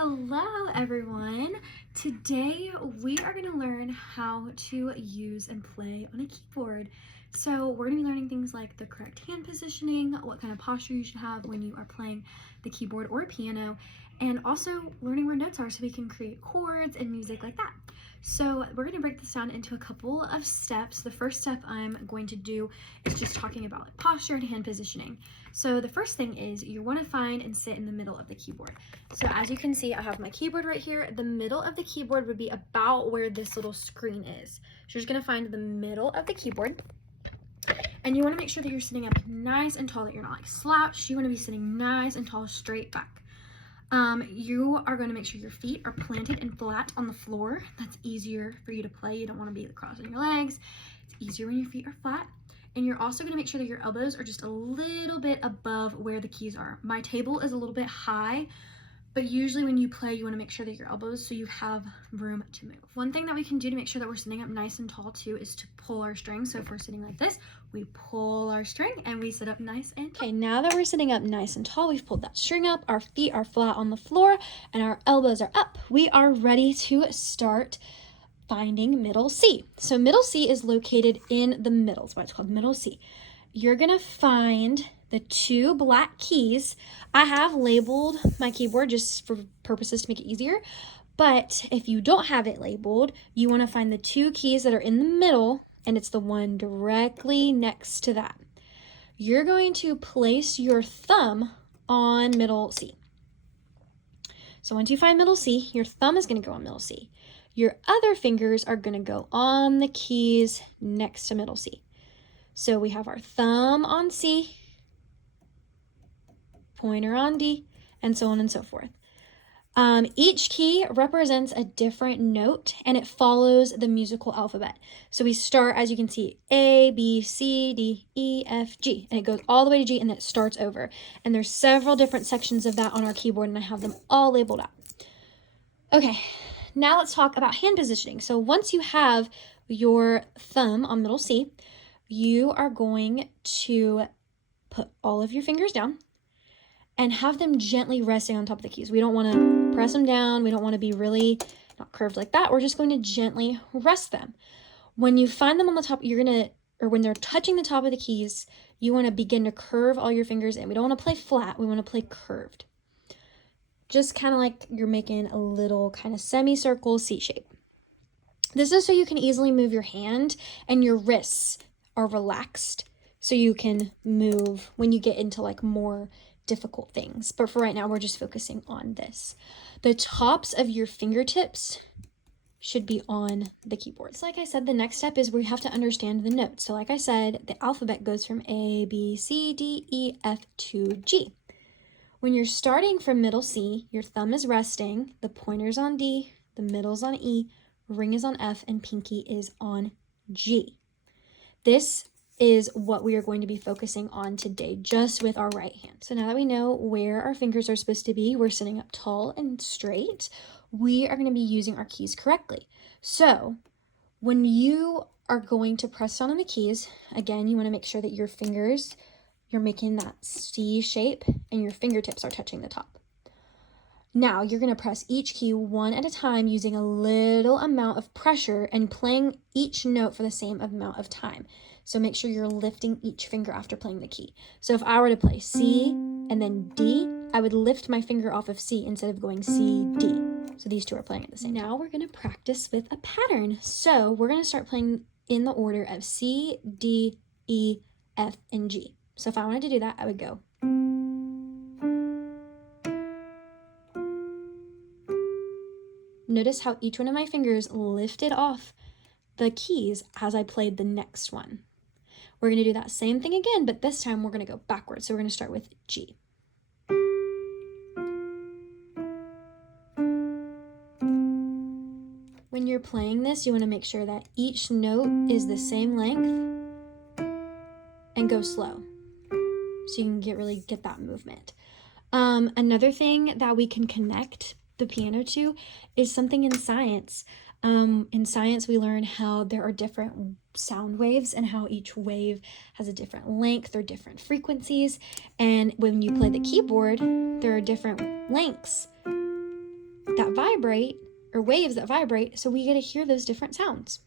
Hello everyone! Today we are going to learn how to use and play on a keyboard. So we're going to be learning things like the correct hand positioning, what kind of posture you should have when you are playing the keyboard or piano, and also learning where notes are so we can create chords and music like that. So we're going to break this down into a couple of steps. The first step I'm going to do is just talking about like posture and hand positioning. So the first thing is you want to find and sit in the middle of the keyboard. So as you can see, I have my keyboard right here. The middle of the keyboard would be about where this little screen is. So you're just going to find the middle of the keyboard. And you want to make sure that you're sitting up nice and tall, that you're not like slouched. You want to be sitting nice and tall, straight back. You are going to make sure your feet are planted and flat on the floor. That's easier for you to play. You don't want to be crossing your legs. It's easier when your feet are flat. And you're also going to make sure that your elbows are just a little bit above where the keys are. My table is a little bit high, but usually when you play, you want to make sure that your elbows, so you have room to move. One thing that we can do to make sure that we're sitting up nice and tall too is to pull our string. So if we're sitting like this, we pull our string and we sit up nice and tall. Okay, now that we're sitting up nice and tall, we've pulled that string up, our feet are flat on the floor, and our elbows are up. We are ready to start finding middle C. So middle C is located in the middle. That's why it's called middle C. You're gonna find the two black keys. I have labeled my keyboard just for purposes to make it easier, but if you don't have it labeled, you want to find the two keys that are in the middle, and it's the one directly next to that. You're going to place your thumb on middle C. So once you find middle C, your thumb is going to go on middle C. Your other fingers are going to go on the keys next to middle C. So we have our thumb on C, pointer on D, and so on and so forth. Each key represents a different note, and it follows the musical alphabet. So we start, as you can see, A, B, C, D, E, F, G, and it goes all the way to G, and then it starts over. And there's several different sections of that on our keyboard, and I have them all labeled out. Okay, now let's talk about hand positioning. So once you have your thumb on middle C, you are going to put all of your fingers down and have them gently resting on top of the keys. We don't want to press them down. We don't want to be really not curved like that. We're just going to gently rest them. When you find them on the top, when they're touching the top of the keys, you want to begin to curve all your fingers in. We don't want to play flat. We want to play curved. Just kind of like you're making a little kind of semicircle C shape. This is so you can easily move your hand and your wrists are relaxed so you can move when you get into like more difficult things. But for right now, we're just focusing on this. The tops of your fingertips should be on the keyboard. So like I said, the next step is we have to understand the notes. So like I said, the alphabet goes from A, B, C, D, E, F to G. When you're starting from middle C, your thumb is resting, the pointer's on D, the middle's on E, ring is on F, and pinky is on G. This is what we are going to be focusing on today, just with our right hand. So now that we know where our fingers are supposed to be, we're sitting up tall and straight, we are going to be using our keys correctly. So when you are going to press down on the keys, again, you want to make sure that your fingers, you're making that C shape and your fingertips are touching the top. Now you're going to press each key one at a time using a little amount of pressure and playing each note for the same amount of time. So make sure you're lifting each finger after playing the key. So if I were to play C and then D, I would lift my finger off of C instead of going C, D. So these two are playing at the same time. Now we're going to practice with a pattern. So we're going to start playing in the order of C, D, E, F, and G. So if I wanted to do that, I would go. Notice how each one of my fingers lifted off the keys as I played the next one. We're going to do that same thing again, but this time we're going to go backwards. So we're going to start with G. When you're playing this, you want to make sure that each note is the same length and go slow so you can really get that movement. Another thing that we can connect the piano to is something in science. In science, we learn how there are different sound waves and how each wave has a different length or different frequencies. And when you play the keyboard, there are different lengths that vibrate, or waves that vibrate, so we get to hear those different sounds.